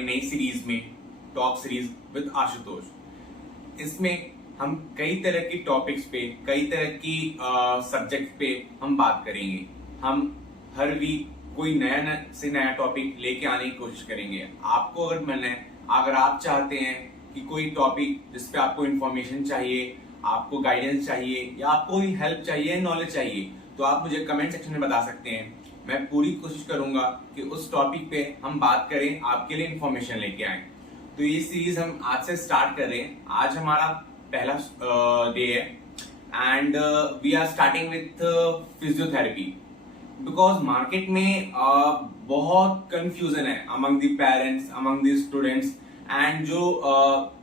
हमारी नई सीरीज में टॉक सीरीज विद आशुतोष। इसमें हम कई तरह की टॉपिक्स पे, कई तरह की सब्जेक्ट पे हम बात करेंगे। हम हर वीक कोई नया टॉपिक लेके आने की कोशिश करेंगे। आपको अगर मन है, अगर आप चाहते हैं कि कोई टॉपिक जिस पे आपको इंफॉर्मेशन चाहिए, आपको गाइडेंस चाहिए या आपको कोई हेल्प चाहिए, नॉलेज चाहिए, तो आप मुझे कमेंट सेक्शन में बता सकते हैं। मैं पूरी कोशिश करूंगा कि उस टॉपिक पे हम बात करें, आपके लिए इंफॉर्मेशन लेके आए। तो ये सीरीज हम आज से स्टार्ट कर रहे हैं। आज हमारा पहला डे है and we are starting with physiotherapy because market में बहुत कंफ्यूजन है among the parents, among the students and जो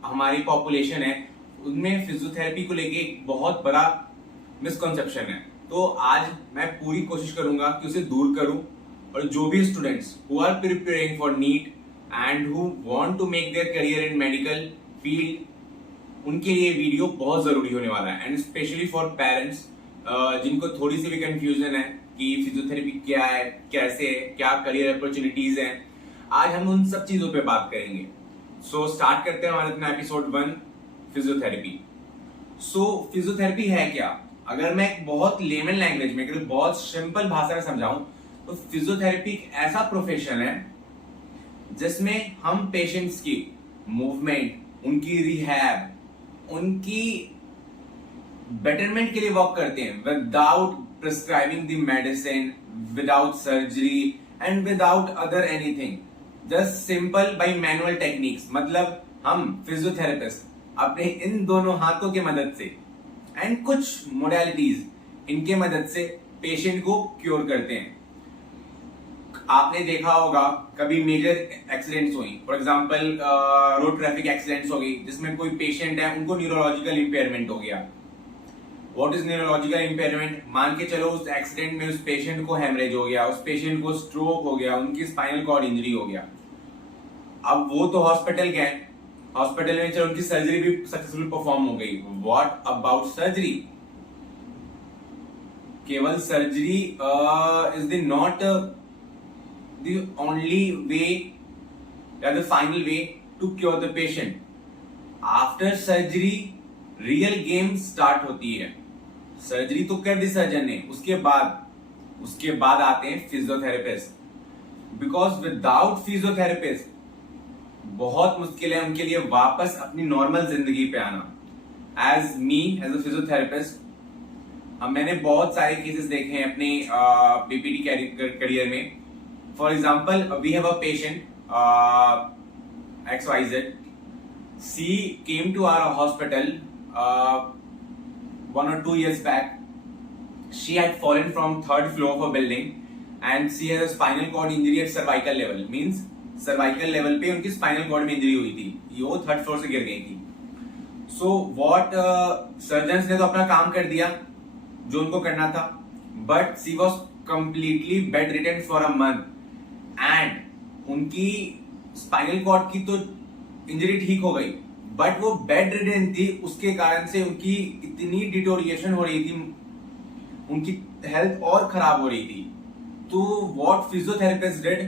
हमारी पॉपुलेशन है उनमें फिजियोथेरेपी को लेके एक बहुत बड़ा मिसकंसेप्शन है। तो आज मैं पूरी कोशिश करूंगा कि उसे दूर करूं और जो भी students who are preparing for NEET and who want to make their career in medical field, उनके लिए वीडियो बहुत जरूरी होने वाला है। एंड स्पेशली फॉर पेरेंट्स जिनको थोड़ी सी भी कंफ्यूजन है कि फिजियोथेरेपी क्या है, कैसे है, क्या करियर अपॉर्चुनिटीज हैं, आज हम उन सब चीजों पे बात करेंगे। सो स्टार्ट करते हैं हमारे अपना एपिसोड 1, फिजियोथेरेपी। सो फिजियोथेरेपी है क्या? अगर मैं एक बहुत लेमन लैंग्वेज में, अगर बहुत सिंपल भाषा में समझाऊं तो फिजियोथेरेपी एक ऐसा प्रोफेशन है जिसमें हम पेशेंट्स की मूवमेंट, उनकी रिहैब, उनकी बेटरमेंट के लिए वर्क करते हैं without prescribing the medicine, without surgery and without other anything, just simple bye manual techniques. मतलब हम फिजियोथेरेपिस्ट अपने इन दोनों हाथों के मदद से एंड कुछ मोडालिटीज इनके मदद से पेशेंट को क्योर करते हैं। आपने देखा होगा कभी मेजर एक्सीडेंट्स हुई, for example road traffic accidents हो गई जिसमें कोई पेशेंट है, उनको न्यूरोलॉजिकल इंपेयरमेंट हो गया। What is neurological impairment? मान के चलो उस एक्सीडेंट में उस पेशेंट को हेमरेज हो गया, उस पेशेंट को स्ट्रोक हो गया, उनकी स्पाइनल कॉर्ड इंजरी हो गया। अब वो तो हॉस्पिटल गए, हॉस्पिटल में चलो उनकी सर्जरी भी सक्सेसफुल परफॉर्म हो गई। What about surgery? केवल surgery is the not the only way या the final way to cure the patient. After surgery real game start होती है। सर्जरी तो कर दी सर्जन ने, उसके बाद आते हैं फिजियोथेरेपिस्ट। बिकॉज विदाउट फिजियोथेरेपिस्ट बहुत मुश्किल है उनके लिए वापस अपनी नॉर्मल जिंदगी पे आना। As me as a physiotherapist, मैंने बहुत सारे केसेस देखे हैं अपने बीपीटी करियर में। For example, we have a patient XYZ. She came to our hospital 1 or 2 years back. She had fallen from 3rd floor of a building and she has a spinal cord injury at cervical level. Means cervical level पे उनकी spinal cord में injury हुई थी। वो 3rd floor से गिर गई थी। सो व्हाट सर्जन्स ने तो अपना काम कर दिया जो उनको करना था, but she was completely bedridden for a month and उनकी स्पाइनल कॉर्ड की तो इंजरी ठीक हो गई, बट वो बेड रिटन थी। उसके कारण से उनकी इतनी डिटोरिएशन हो रही थी, उनकी हेल्थ और खराब हो रही थी। तो व्हाट फिजियोथेरेपिस्ट डिड,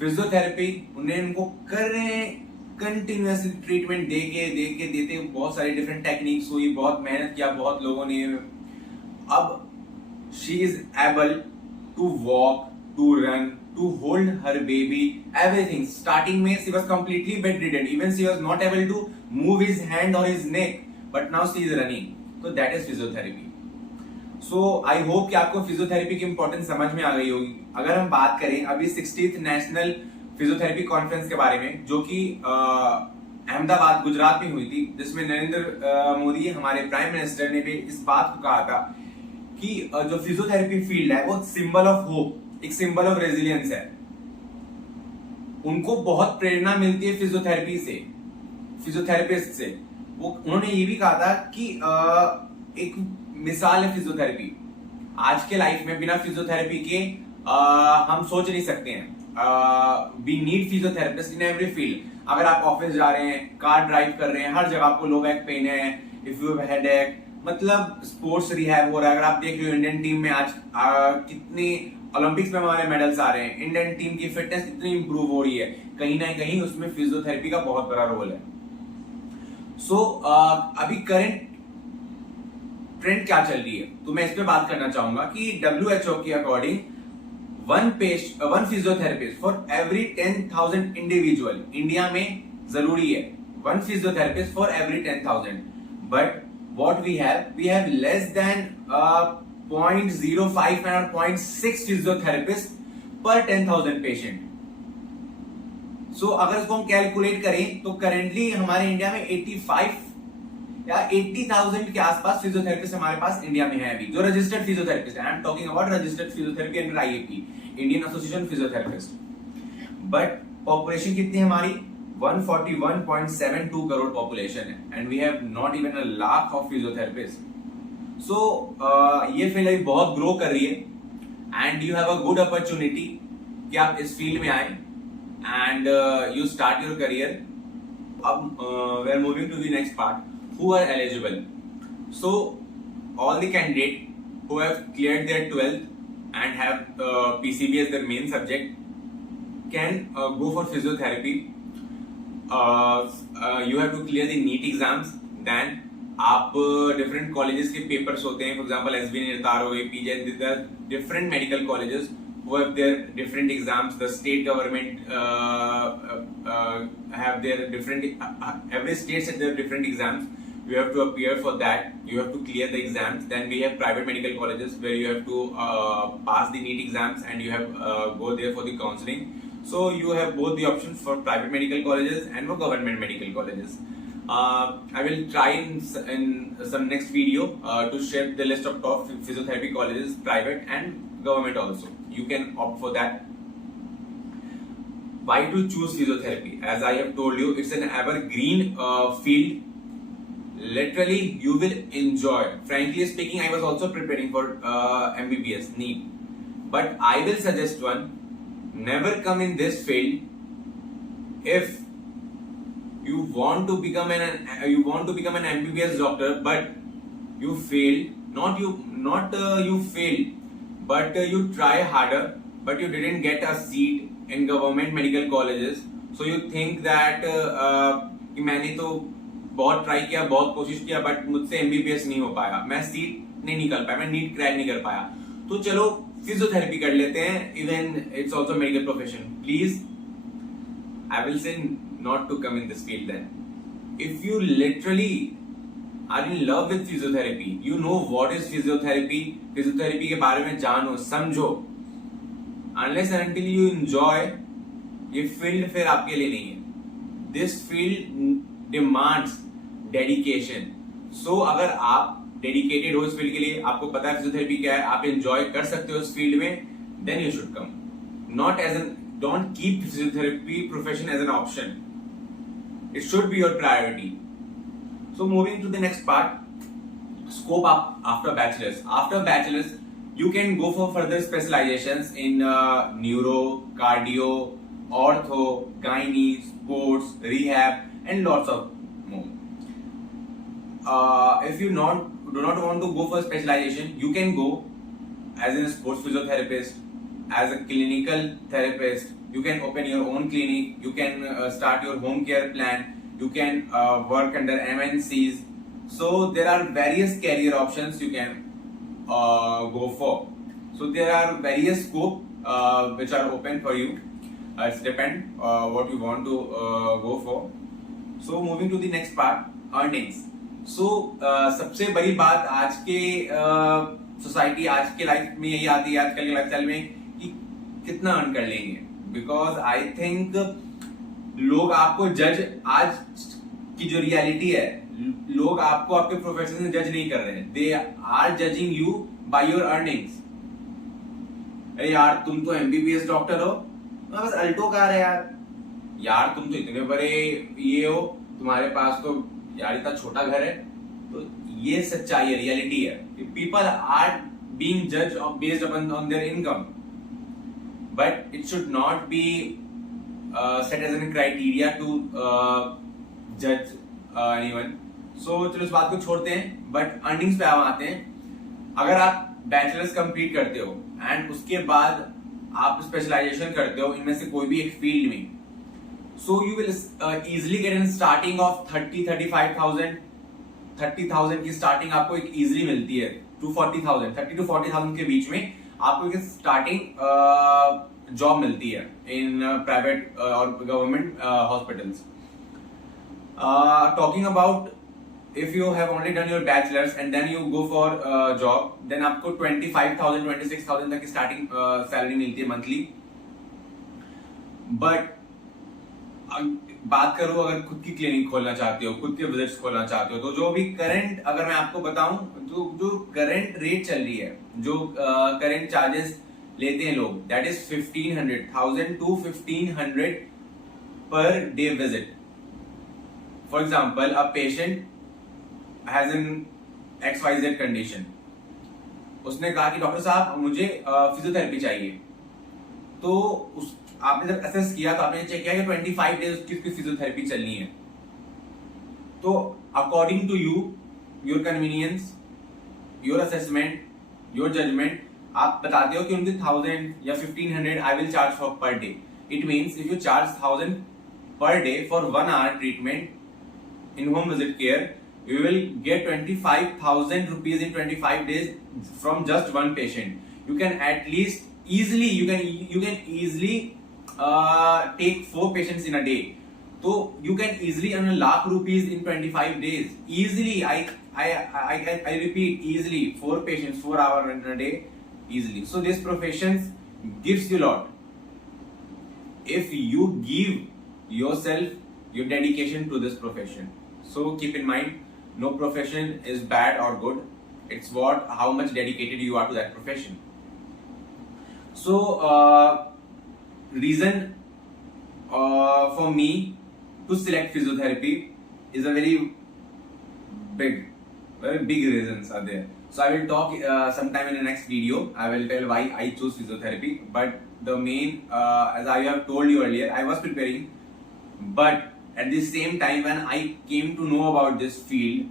फिजियोथेरेपी उन्हें उनको कर रहे हैं, कंटिन्यूअसली ट्रीटमेंट देते बहुत सारी डिफरेंट टेक्निक्स हुई, बहुत मेहनत किया बहुत लोगों ने। अब she is able to walk, to run, to hold her baby, everything. Starting में she was completely bed ridden, even she was not able to move his hand और his neck, but now she is running. तो that is physiotherapy. So I hope कि आपको physiotherapy की importance समझ में आ गई होगी। अगर हम बात करें अभी 60th नेशनल फिजियोथेरेपी कॉन्फ्रेंस के बारे में, जो कि अहमदाबाद गुजरात में हुई थी, जिसमें नरेंद्र मोदी हमारे प्राइम मिनिस्टर ने भी इस बात को कहा था कि जो फिजियोथेरेपी फील्ड है वो सिंबल ऑफ होप, एक सिंबल ऑफ रेजिलियंस है। उनको बहुत प्रेरणा मिलती है फिजियोथेरेपी से, फिजियोथेरेपिस्ट से। उन्होंने ये भी कहा था कि एक मिसाल है फिजियोथेरेपी। आज के लाइफ में बिना फिजियोथेरेपी के हम सोच नहीं सकते हैं। We need physiotherapist in every field. अगर आप ऑफिस जा रहे हैं, कार ड्राइव कर रहे हैं, हर जगह आपको लो बैक पेन है, इफ यू हैव हेडेक, मतलब स्पोर्ट्स रिहैब हो रहा है। अगर आप देख रहे हो इंडियन टीम में आज कितनी ओलंपिक्स में हमारे मेडल्स आ रहे हैं, इंडियन टीम की फिटनेस इतनी इंप्रूव हो रही है, कहीं ना कहीं उसमें फिजियोथेरेपी का बहुत बड़ा रोल है। सो अभी करंट ट्रेंड क्या चल रही है, तो मैं इस पे बात करना चाहूंगा कि WHO के according one physiotherapist for every 10,000 individual, India में जरूरी है 1 physiotherapist for every 10,000, but what we have less than 0.05 and 0.6 physiotherapists per 10,000 patient. So अगर इसको हम कैलकुलेट करें तो करेंटली हमारे इंडिया में 85 या 80,000 के आसपास फिजियोथेरेपिस्ट हमारे पास इंडिया में है अभी, जो रजिस्टर्ड फिजियोथेरेपिस्ट है। I am talking about registered physiotherapy under IAP, Indian Association physiotherapist. But population कितनी है हमारी? 141.72 करोड़ पॉपुलेशन है, and we have not even a lakh of physiotherapist. So ये फील्ड अभी बहुत ग्रो कर रही है, and you have a good opportunity कि आप इस फील्ड में आए and you start your career. अब we are moving to the next part, who are eligible. So all the candidate who have cleared their 12th and have PCB as their main subject can go for physiotherapy. You have to clear the NEET exams, then आप different colleges के papers होते हैं, for example SB निर्तार हो गए, PJ, there are different medical colleges who have their different exams. The state government have their different, every state has their different exams. You have to appear for that, you have to clear the exams. Then we have private medical colleges where you have to pass the NEET exams and you have go there for the counseling. So you have both the options for private medical colleges and for government medical colleges. I will try in some next video to share the list of top physiotherapy colleges, private and government also. You can opt for that. Why to choose physiotherapy? As I have told you, it's an evergreen field. Literally, you will enjoy. Frankly speaking, I was also preparing for MBBS NEET, but I will suggest one. Never come in this field if you want to become an MBBS doctor, but you failed. You failed, but you try harder, but you didn't get a seat in government medical colleges. So you think that कि मैंने तो बहुत try किया, बहुत कोशिश किया, but मुझसे MBBS नहीं हो पाया, मैं सीट नहीं निकल पाया, मैं नीट क्रैक नहीं कर पाया, तो चलो फिजियोथेरेपी कर लेते हैं। Even it's also medical profession. Please I will say not to come in this field then. If you literally are in love with physiotherapy, you know what is physiotherapy, physiotherapy के बारे में जानो, समझो, unless and until you enjoy, ये field फिर आपके लिए नहीं है। This field demands dedication. So अगर आप डेडिकेटेड हो इस फील्ड के लिए, आपको पता है फिजियोथेरेपी क्या है, आप एंजॉय कर सकते हो इस फील्ड में, then you should come. Not as an, don't keep physiotherapy profession as an option, it should be your priority. So moving to the next part, scope after bachelors. After bachelors you can go for further specializations in neuro, cardio, ortho, gynae, sports, rehab, and lots of more. If you do not want to go for specialization, you can go as a sports physiotherapist, as a clinical therapist. You can open your own clinic. You can start your home care plan. You can work under MNCs. So there are various career options you can go for. So there are various scope which are open for you. It's depend what you want to go for. So moving to the next part, earnings. So सबसे बड़ी बात आज के society, आज के life में यही आती है, आजकल के लाइफस्टाइल में, कि कितना अर्न कर लेंगे। बिकॉज आई थिंक लोग आपको जज, आज की जो रियलिटी है, लोग आपको आपके प्रोफेशन से जज नहीं कर रहे हैं, they are judging you by your earnings. अरे यार तुम तो MBBS डॉक्टर हो, बस अल्टो कार है यार तुम तो इतने बड़े ये हो, तुम्हारे पास तो यार इतना छोटा घर है। तो ये सच्चाई है, रियलिटी है। पीपल आर बीइंग जज based on their income, but it should not be set as an criteria to जज एनीवन। सो चलो इस बात को छोड़ते हैं, बट अर्निंग्स पे हम आते हैं। अगर आप बैचलर्स कंप्लीट करते हो एंड उसके बाद आप स्पेशलाइजेशन करते हो इनमें से कोई भी एक फील्ड में, So you will easily get in starting of 30,000 की स्टार्टिंग आपको एक इजीली मिलती है, 30 to 40,000 के बीच में आपको एक स्टार्टिंग जॉब मिलती है इन प्राइवेट और government hospitals. Talking about if you have only done your bachelor's and then you go for job, then आपको 25,000 26,000 तक की स्टार्टिंग सैलरी मिलती है मंथली. बट बात करूं अगर खुद की क्लिनिक खोलना चाहते हो, खुद के विजिट्स खोलना चाहते हो, तो जो भी करंट अगर मैं आपको बताऊं जो करंट रेट चल रही है, जो करंट चार्जेस लेते हैं लोग, that is 1,500 to 1,500 per day visit. For example a patient has an XYZ condition, उसने कहा कि डॉक्टर साहब मुझे फिजियोथेरेपी चाहिए. तो आपने जब असेस किया तो आपने चेक किया कि 25 डेज उसकी फिजियोथेरेपी चलनी है. तो according to you, your convenience, your assessment, your judgement, आप बताते हो कि उनकी 1,000 या 1,500 I will charge for per day. It means if you charge 1,000 per day for 1 hour treatment in home visit care, you will get 25,000 rupees in 25 days from just one patient. You can at least easily take 4 patients in a day. So you can easily earn ₹1,00,000 in 25 days. Easily, I repeat, easily 4 patients, 4 hours in a day, easily. So this profession gives you a lot. If you give yourself your dedication to this profession. So keep in mind, no profession is bad or good. It's how much dedicated you are to that profession. So reason for me to select physiotherapy is a very big reasons are there. So I will talk sometime in the next video. I will tell why I choose physiotherapy. But the main, as I have told you earlier, I was preparing, but at the same time when I came to know about this field,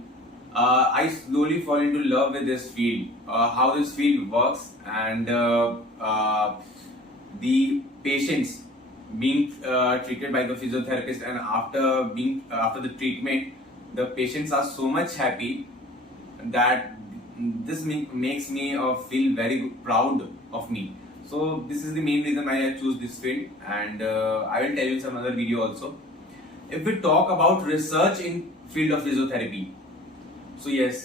I slowly fall into love with this field, how this field works, and the patients being treated by the physiotherapist, and after the treatment, the patients are so much happy that this makes me feel very proud of me. So this is the main reason why I choose this field, and I will tell you in some other video also. If we talk about research in field of physiotherapy, so yes,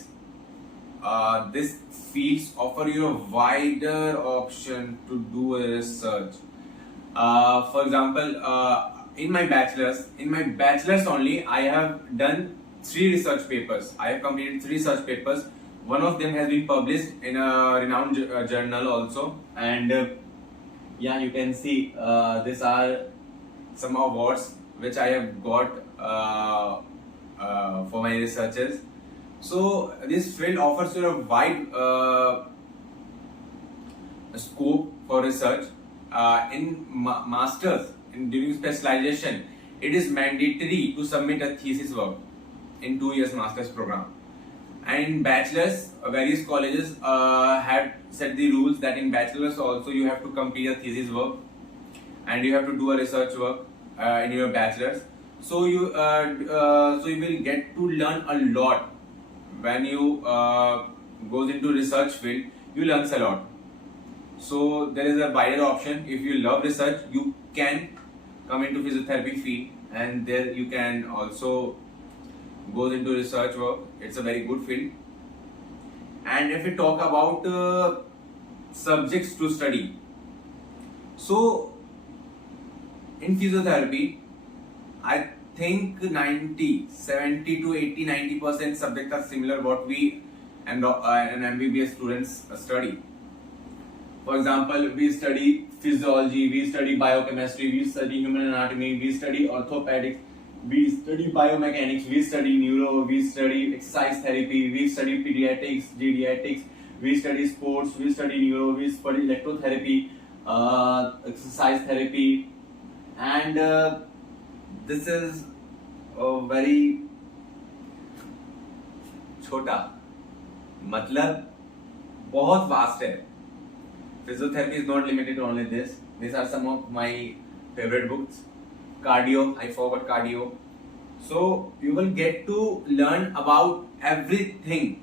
this fields offer you a wider option to do a research. For example, in my bachelor's only, I have done 3 research papers. I have completed 3 research papers. One of them has been published in a renowned journal also, and yeah, you can see these are some awards which I have got for my researches. So this field offers you a wide scope for research. In masters, during specialization, it is mandatory to submit a thesis work in 2 years master's program. And in bachelor's, various colleges had set the rules that in bachelor's also you have to complete a thesis work and you have to do a research work in your bachelor's. So you will get to learn a lot when you goes into research field. You learn a lot. So there is a wider option. If you love research, you can come into physiotherapy field, and there you can also goes into research work. It's a very good field. And if we talk about subjects to study, so in physiotherapy, I think 70 to 80-90% subjects are similar what we and an MBBS students study. For example, we study physiology, we study biochemistry, we study human anatomy, we study orthopedics, we study biomechanics, we study neuro, we study exercise therapy, we study pediatrics, geriatrics, we study sports, we study neuro, we study electrotherapy, exercise therapy, and this is a very छोटा, मतलब बहुत vast है. Physiotherapy is not limited to only this. These are some of my favorite books. cardio. I forgot cardio. So you will get to learn about everything.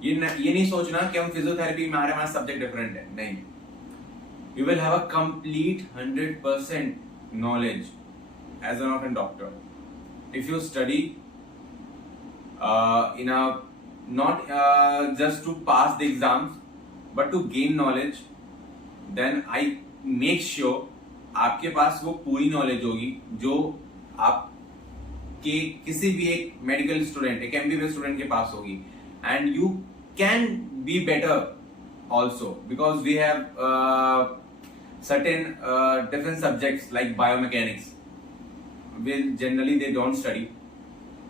ये नहीं सोचना कि हम physiotherapy में हमारा सब्जेक्ट डिफरेंट है, नहीं. You will have a complete 100% knowledge as an orphan doctor if you study in a not just to pass the exams but to gain knowledge. Then I make sure आपके पास वो पूरी knowledge होगी जो आप के किसी भी एक मेडिकल स्टूडेंट, एक एमबीबीएस स्टूडेंट के पास होगी. And you can be better also because we have certain different subjects like biomechanics will generally they don't study,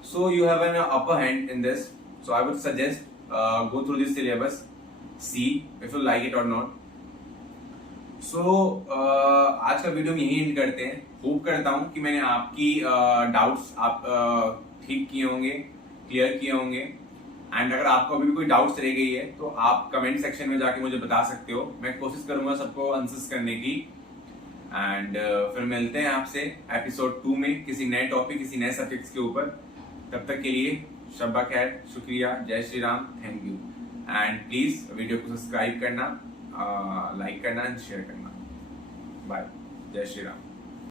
so you have an upper hand in this. So I would suggest go through this syllabus, see if you like it or not. So आज का video में यही and करते हैं. Hope करता हूँ कि मैंने आपकी डाउट्स आप ठीक किए होंगे, क्लियर किए होंगे. एंड अगर आपको अभी भी कोई डाउट्स रह गई है तो आप कमेंट सेक्शन में जाके मुझे बता सकते हो. मैं कोशिश करूंगा सबको आंसर्स करने की. एंड फिर मिलते हैं आपसे एपिसोड 2 में किसी नए टॉपिक, किसी नए सब्जेक्ट्स के ऊपर. तब तक के लिए शब्बा खैर, शुक्रिया, जय Shri Ram, thank you. And please video को सब्सक्राइब करना, लाइक करना एंड शेयर करना. बाय, जय श्री राम.